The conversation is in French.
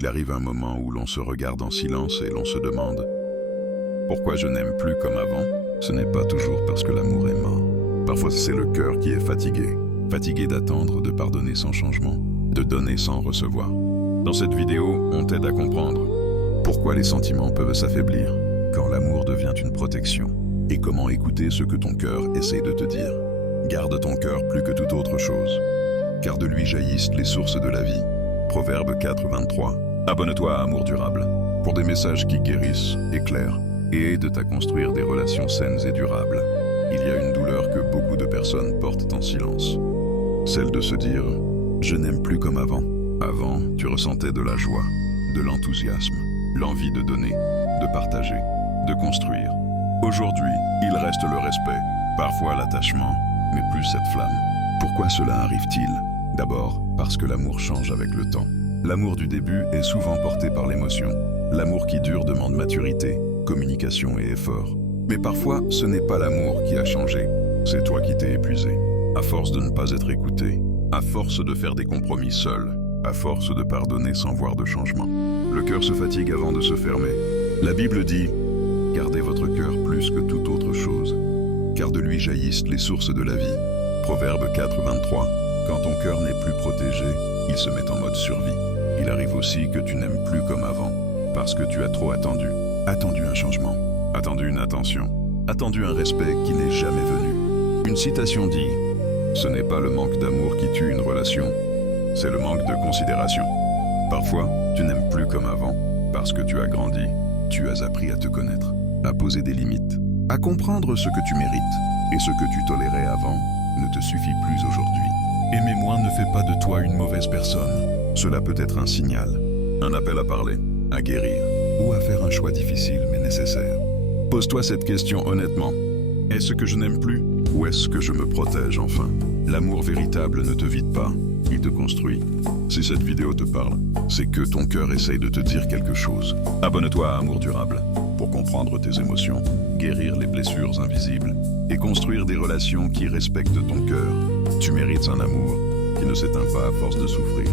Il arrive un moment où l'on se regarde en silence et l'on se demande « Pourquoi je n'aime plus comme avant ?» Ce n'est pas toujours parce que l'amour est mort. Parfois c'est le cœur qui est fatigué. Fatigué d'attendre, de pardonner sans changement, de donner sans recevoir. Dans cette vidéo, on t'aide à comprendre pourquoi les sentiments peuvent s'affaiblir quand l'amour devient une protection et comment écouter ce que ton cœur essaye de te dire. Garde ton cœur plus que toute autre chose, car de lui jaillissent les sources de la vie. Proverbe 4, 23. Abonne-toi à Amour Durable pour des messages qui guérissent, éclairent et aident à construire des relations saines et durables. Il y a une douleur que beaucoup de personnes portent en silence. Celle de se dire « Je n'aime plus comme avant ». Avant, tu ressentais de la joie, de l'enthousiasme, l'envie de donner, de partager, de construire. Aujourd'hui, il reste le respect, parfois l'attachement, mais plus cette flamme. Pourquoi cela arrive-t-il? D'abord, parce que l'amour change avec le temps. L'amour du début est souvent porté par l'émotion. L'amour qui dure demande maturité, communication et effort. Mais parfois, ce n'est pas l'amour qui a changé, c'est toi qui t'es épuisé. À force de ne pas être écouté, à force de faire des compromis seul, à force de pardonner sans voir de changement. Le cœur se fatigue avant de se fermer. La Bible dit « Gardez votre cœur plus que toute autre chose, car de lui jaillissent les sources de la vie. » Proverbe 4, 23. Quand ton cœur n'est plus protégé, il se met en mode survie. Il arrive aussi que tu n'aimes plus comme avant, parce que tu as trop attendu. Attendu un changement, attendu une attention, attendu un respect qui n'est jamais venu. Une citation dit « Ce n'est pas le manque d'amour qui tue une relation, c'est le manque de considération. » Parfois, tu n'aimes plus comme avant, parce que tu as grandi, tu as appris à te connaître, à poser des limites, à comprendre ce que tu mérites, et ce que tu tolérais avant ne te suffit plus aujourd'hui. Aimer moins ne fait pas de toi une mauvaise personne. Cela peut être un signal, un appel à parler, à guérir, ou à faire un choix difficile mais nécessaire. Pose-toi cette question honnêtement. Est-ce que je n'aime plus? Ou est-ce que je me protège enfin? L'amour véritable ne te vide pas, il te construit. Si cette vidéo te parle, c'est que ton cœur essaye de te dire quelque chose. Abonne-toi à Amour Durable pour comprendre tes émotions, guérir les blessures invisibles et construire des relations qui respectent ton cœur. Tu mérites un amour qui ne s'éteint pas à force de souffrir.